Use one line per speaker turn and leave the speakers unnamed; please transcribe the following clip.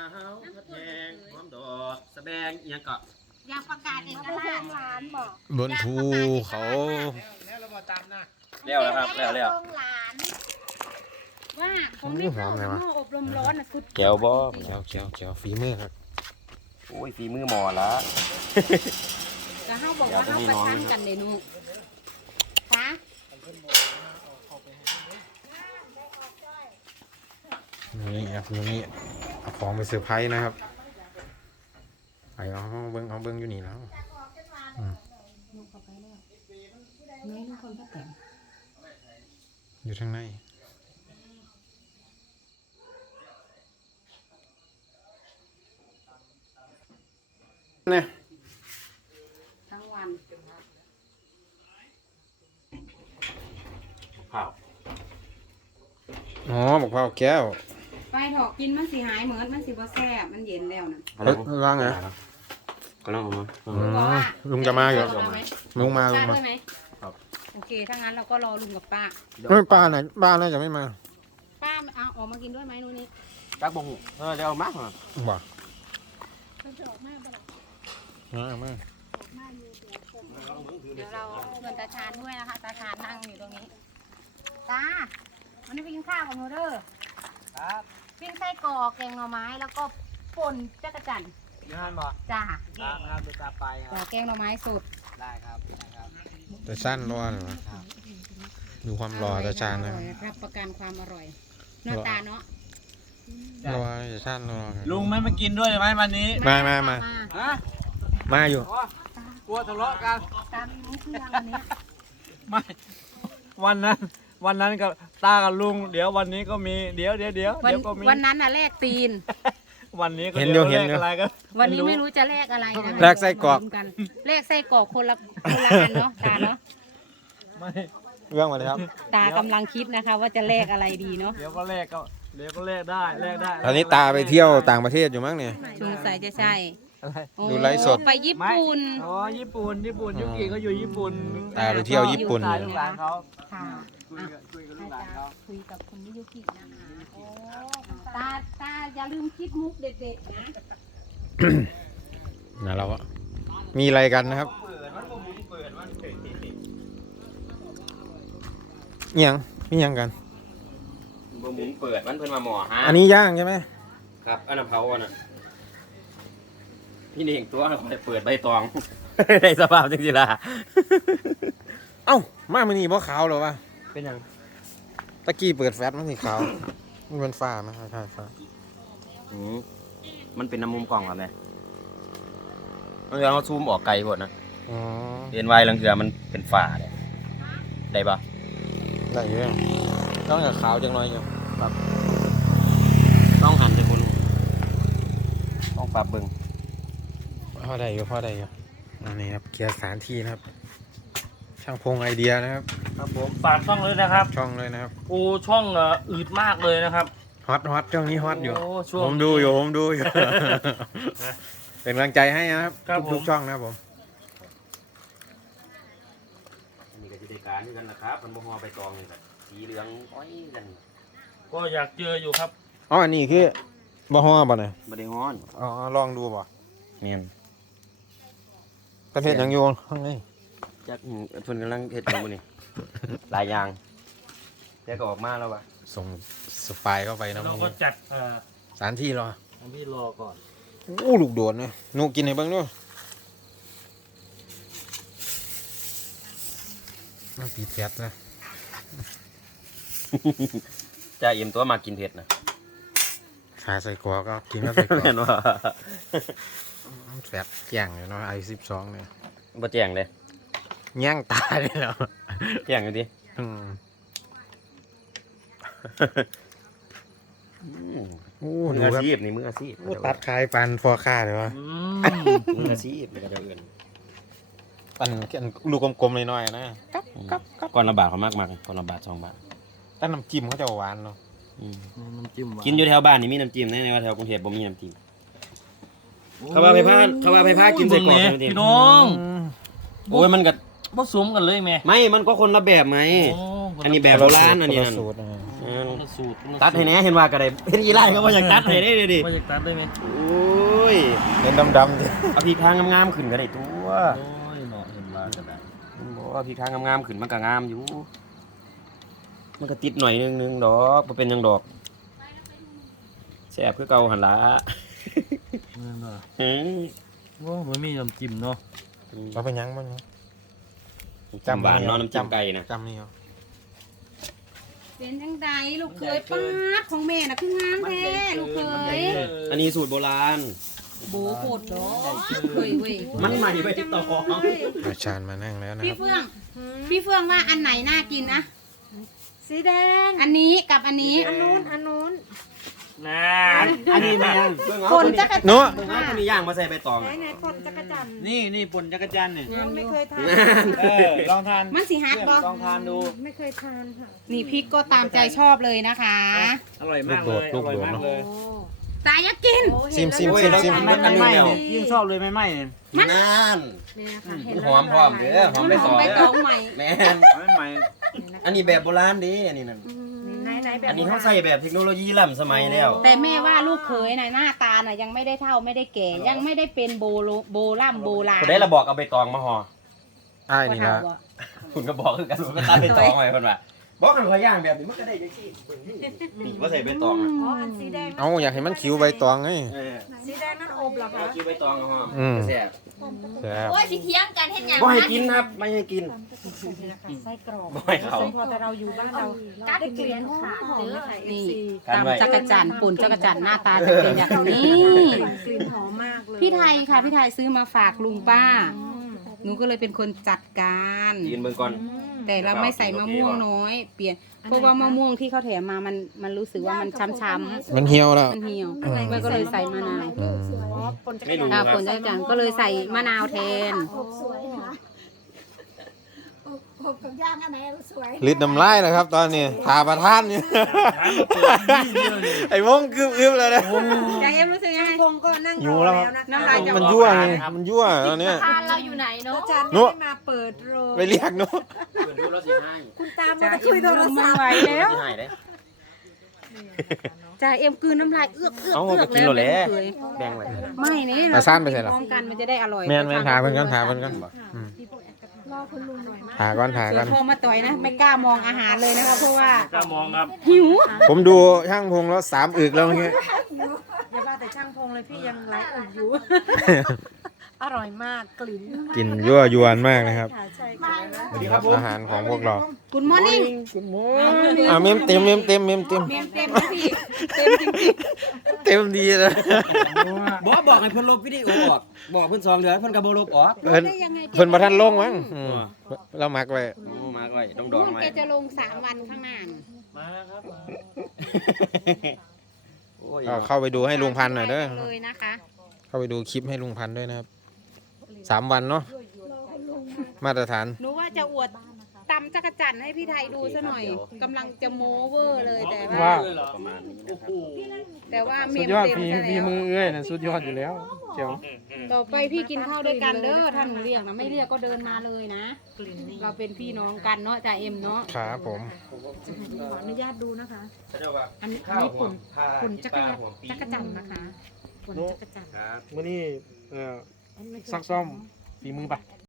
าวพัดแยงหอมดอกสะแบงยังเกาะ
อยากประกาศเอกราชร้านบอก
บนภูเขา
แล้วเราบอกตามนะแล้วครับแล้ว
หลานว่าผมไม่เข้าหม้ออบลมร้อนนะสุด
แก้วบ่
เขียวฝีมือครับ
โอ้ยฝีมือหมอละ
แล้วเขาบอกว่าเขาประชันกันเลยนูฟ้า
นี่ครับนี่เอาของไปเซอร์ไพรส์นะครับไปเอาเบิ้งอยู่นี่แล้ว
ลูกเขาไปแล้วแม่ลูกคนก็แต่ง
อยู่ทางในเนี่ย
ทั้งวัน
ข้าว
อ๋อบอกว่าแก้ว
ไปถอกกินมันสิหายเหมือนมันสิบ่แซ่บมันเย็นแล้วนะ
เฮ้ยว่างไง
ก็ลองเอามา
ลุงจะมาอยู่
เอไหม
ลุงมา
ป้าด้วยไหมโอเคถ้างั้นเราก็รอลุงกับป้า
เฮ้ยป้าไหนป้าน่าจะไม่มา
ป้าเอาออกมากินด้วยไหมนู่นนี่
จักบงเดี๋ยวเอามา
บอก
มันจะออกมาบ่ล่ะ
มา
เดี๋ยวเราเชิญตาชานด้วยนะคะตาชานนั่งอยู่ตรงนี้ตาวันนี้ไปกินข้าวกับหนูเด้อ
ครับ
ปิ้งไส้กรอกแกงหน่อไม้แล้วก็ป่นจักรจั่น
งานบ่
จ้า
ครับเดี๋ยวจะไปค
ต่
รั
อบแกงหน่อไม้สด
ได้ครับได้ครับ
แต่สั้นรอหน่อยดูความรอแต่ชานนะ
อร่อยรับประกันความอร่อยหน้าตาเนาะ
รอแต่สั้นรอ
ลุงไม่มากินด้วยไหมวันนี้
มา
ฮะ
มาอยู่
กลัวทะเลาะกัน
ตามีมุกเรื่องวันนี้
ไม่วันนั้นกับตากับลุงเดี๋ยววันนี้ก็มีเดี๋ยวก็มี
วันนั้นน่ะแลกตีน
วันนี้ก็
เห็นอยู่
ดี๋วอะไรกัน
วันนี้ไม่รู้จะแลกอะไรนะ
แลกไส้กรอก
แลกไส้กรอกคนละอันเนาะตาเนาะ
ไม่
เรื่องมาเลยครับ
ตากำลังคิดนะคะ ว่าจะแลกอะไรดีเนาะ
เดี๋ยวก็แลกได้
ตอนนี้ตาไปเที่ยวต่างประเทศอยู่มั้งเนี่ย
สงสัยจะใช่
อะไร
โอ้
ดูไลฟ์สด
ไปญี่ปุ่น
อ๋อญี่ปุ่นยุกิเขาอยู่ญี่ปุ่น
ตาไปเที่ยวญี่ปุ่น
ตาลูกหลานเขา
ค่ะ
คุยกับลูกหลานเขา
คุยกับคุณมิยุกินะคะโอ้ตาอย่าลืมคิดมุกเด็ดๆนะ
นะเราอะมีอะไรกันนะครับเอียงมียังกัน
บ่หมุนเปิดมันเพิ่นมาหมอฮะ
อันนี้ย่างใช่ไหม
ครับอันนั้นเผาอันน่ะพี่เน่งตัวคอยเปิดใบตอง ในสภาพจริงๆล่ะ
เอ้ามามันนี่เพราะขาวเหรอวะ
เป็นยัง
ตะกี้เปิดแฟลชมันสีขาวมันเป็นฟ้าไหมใช่ฟ้า
มันเป็นน้ำมุมกล่องเหรอแม่มันเราซูมออกไกลหมดนะ
อ๋อ
เห็นไว้ลังเถือมันเป็นฝาเลยได้ปะ
ได้เยอะต้องกับขาวจังหน่อยอยู่
ต้องหันจะคุณต้องปรับเบิ่ง
พอได้อยู่อันนี้ครับเกียร์สถานที่นะครับ ช่างพงไอเดียนะครับ
ครับผมฝากช่องเลยนะครับ
ช่องเลยนะครับ
โอ้ช่องอืดมากเลยนะครับ
ฮอตช่วงนี้ฮอตอยู่
โอ้ช่วง
ผมดูอยู่ เป็นกำลังใจให้นะครับ
ครับ
ทุก
ผม
ๆช่องนะครับผม
อันนี้ก็จะได้การที่กันนะครับมันบ่ฮอไปตองนี่ครับสีเหลืองอ้อยกัน
ก็อยากเจออยู่ครับ
อ๋ออันนี้คือบ่ฮ้อบ่เนี่ย
บ่ได้ฮ้อน
อ๋อลองดูบ่
เนียน
ประเทศยังอยู่ข้างใน
จักเพิ่นกำลังเฮ็ดอยู่มื้อนี้ หลายอย่างแล้วก็ออกมาแล้วว่ะ
ส่งสปายเข้าไปนะ
เรา
มึง
ก็จัด
สถานที่รอ
พี่รอก่อน
อู้ลูกโดดเนี่ยหนูกินให้เบิ่งด้วยมันปีแฟดนะ
จ่าเอ็มตัวมากินเผ็ดนะ
ขาใส่กรอกก็กินก็ใส่กรอก
แม่นว่า
แฟดแย่งอยู่เนาะI12เนี่ย
บ่แจ้งเลย
แย่งตาเลยเนาะ
แจ้งอยู่ดิ
อืมโอ้
มื
ดู
ออา
ครับ
ชีพนี่มืออาชีพ
โอ้ตัดคายฟันฟอค่าเลยวะ
มืออาชีพแล้วก็จะเอื่น
ปันลูกกลมๆหน่อยๆนะ
ก่อนละบาทเขามากก่อนละบาท2 บาท
แต่น้ำจิ้มเขาจะหวานเนาะ
น้ำจิ้มหวาน
กินอยู่แถวบ้านนี่มีน้ำจิ้มในว่าแถวกรุงเทพบ่มีน้ำจิ้มเขาว่าไปพากินใส่กรอกน้ำจิ้ม
พี่น้อง
โอ้ยมันก็
ผสมกันเลยแม่
ไม่มันก็คนละแบบไหม
โ
อันนี้แบบโบราณอันนี้นั่น
สูตรนะ
คนละละสูตร
ตัดให้แหน่เห็นว่าก็ได้เป็นอีไล่ก็บ่อยากตัดให้ได้ดิ
ว่าอยากตัดได้ไหม
โอ้ย
เป็นดำๆดิ
เอาพริกทางงามๆขึ้นก็ได้ตัว
โอ้ยเนาะเห็นว่าก็ได้
มันบอกว่าพริกทางงามๆขึ้นมันก็งามอยู่ มันก็ติดหน่อยนึงดอกบ่เป็นหยังดอกแซ่บคือเก่าหั่นล่ะ
นั่นน่ะ
หือ
โอ้มันมีน้ำจิ้มเนาะ
เราไปยังบ้าง
จำหวานเนาะน้ำจิ้มไก่นะ
จำนี่เหรอ
เป็นจังใดลูกเคยป้าดของแม่น่ะคืองามแท้ลูกเคย
อันนี้สูตรโบราณ
โบโคตรดอกเคยเว้ย
มันใหม่ไปต่อ
อาจารย์มานั่งแล้วนะค
พี่
รับ
เฟื่องพี่เฟื่องว่าอันไหนน่ากินนะ
สีแดง
อันนี้กับอันนี้
อันนู้น
น่าอันนี้มันยัง
คนจะกระ
เนาะ
เบิ่งเอาคนนี้ย่างมาใส่ใบตอง
ไหนคนจักรจันทร์
นี่ปนจักรจันทร์เนี่ย
ไม่เคยทาน
ลองทาน
มันสีฮัดบ่
ลองทานดู
ไม่เคยทานค่ะ
นี่พริกก็ตามใจชอบเลยนะคะ
อร่อยมากเลยอร่อยมากเลย
ตายอยากกิน
ซิม
ไม่ไหม้เนี่ยยิ่งชอบเลยไม่ไหม้เนี่ย
นั่น
เนี่ยค่ะเห็น
หอมพร้อมเด้อหอมใบตอง
ใบ
เด้
ต
อ
องใหม่
แม่น
ไม่ไหม้
อันนี้แบบโบราณเดิอันนี้นั่น
ไหนแบบ
อันนี้เขาใส่แบบเทคโนโลยีล้ำสมัยแล้ว
แต่แม่ว่าลูกเขยน่ะหน้าตาน่ะยังไม่ได้เท่าไม่ได้แก่ ยังไม่ได้เป็นโบราณโบราณ
คนได้ระบอกเอาใบตองมาห่อ
อ้ายนี่ละ
คุณก็บอกคือกันว่าตัดใบตองไว้เพิ่นว่าบอกกันว่าย่างแบบนี้มันก็ได้จังซี่นี่ว่าใส่ใบตองอะ
อ๋ออันสีแดง
เอาอยากให้มันคิ้วใบตองไง
เออ
สีแดงนั่นอบเหรอ
เอา
คะ
คิวใบตองเอาห่อ
อืม
แซ่บ
แซ่บ
โอ้ยสิเที่ยงกันเห็นยัง
บ่ให้กินครับ ไม่ให้กิน
ไส้กรอก
บ่ให้เขา
พอแต่เราอยู่บ้านเราได้กลิ่นหอมนะคะ
นี่
กัน
ตำ
ไว้
จักรจันทร์ป่นจักรจันทร์หน้าตาจะเป็นอย่างนี้
กลิ่นหอมมากเลย
พี่ไทยค่ะพี่ไทยซื้อมาฝากลุงป้า หนูก็เลยเป็นคนจัดการ
ยืนเบิ่งก่อน
แต่เราไม่ใส่มะม่วงน้อย เปลี่ยนเพราะว่ามะม่วงที่เขาแถมมามันรู้สึกว่ามันช้ำ
มันเหี่ยวแล้ว
ๆมันเหี่ยวมันก็เลยใส่มะนาว
อืม
อ๋อปนจักร
ไม่รู้
จันทร์
ป่นจักรจันทร์ก็เลยใส่มะนาวแทน
สวยค่ะอบกับย่างอันไหนสวย
ลิดน้ำลายแล้วครับ ตอนนี้ทาประทานเนี่ยไอ้วงคืบๆแล้วนะ
ยายเอ็มรู้สึกยังไง
พงก็นั่ง
หิ
ร
ว
อ
แล้ว
แล้ว
ครับ
นะคะ
น้ำลายจะ
มันยั่วไงมันยั่วตอนเนี้ย
ทานเราอยู่ไหนเนาะ
อาจารย์
นุ
ไม่ได้มาเปิดโรง
ไปเรียกเนาะ
เปิดดูแล้วสิให้
คุณตามมา
จ่า
คุ
เอ็
ย
ม
โทร
ไม่
ศัพท์
ไหวแล้ว
สิให้เด้
จ่าเอ็มกลืนน้ำลายเอื้อก
เอา
เอื้
ก็
อก
กินแล้วแหละ
เคย
แบ่งไว้
ไม่นี่
มาซ่านไปใส่หรอ
พร้อมกันมันจะได้อร่อย
แม่นถาเพิ่นกันถาเพิ่นกันอืม
รอคุณลุงหน่อย
ถาก่อนถา
ส่
ก่
ว
อน น
พอมาต่อยนะ ไม่กล้ามองอาหารเลยนะคะเพราะว่า
ก็มองครับ
หิว
ผมดูช่างพงแล้ว3 อึกแล้วเมื่อกี้
อย่าว่าแต่ช่างพงเลยพี่ยังไลฟ์อุ่นอยู่ อร่อยมากกลิ่น
กลินยั่วยวนมากนะครับ
ค่ะใช่ค่ะ
สวัสดีครับผม
อาหารของพวกเรา
คุณมอร์นิ่ง
เมมเต็ม
เต็มนะพี่เต็มจริง
เต็มดีเลย
บอกให้เพิ่นลบวิดีโอออกบอกเพิ่น2เดือนเพิ่นก็บ่ลบออก
เพิ่นบ่ทันลงมั้งอืมเรามักไว้
โอ้มาไว้ดอง
นู่น
ๆไว้
แกจะลง3 วันข้างหน้าน่ะ
มาครับ
โอ้ย
ก็เข้าไปดูให้ลุงพันธุ์หน่อยเด้อ
เลยนะคะ
เข้าไปดูคลิปให้ลุงพันธุ์ด้วยนะครับ3 วันเนาะมาตรฐาน
หนูว่าจะอวดตำจักรจันทร์ให้พี่ไทยดูซะหน่อยกำลังจะโม้เวอร์เลยแต่ว่า
ประมาณนี้
โอ้โห
แต่ว่าเม
สุด
ม
ยอด
เต็มซะ
ฝี
แล้ว
มือเอ้ยนะสุดยอดอยู่แล้วเจ๋ว
ต่อไปพี่กินข้าวด้วยกันเด้อถ้าหนูเรียกนะไม่เรียกก็เดินมาเลยนะ
กลิ่นนี่
เราเป็นพี่น้องกันเนาะจ่าเอ็มเนาะ
ครับผม
ขออนุญาตดูนะคะ
เขาเรียกว่า
อันนี้
ข้าว
ปุ่น
ผ้า
ปุ่น
ที่
จัก
ปลาร หัวปี
จันทร์นะคะปุ่นจักรจันทร์
ครับ
มื้อนี้ซักซ่อมฝีมือปะ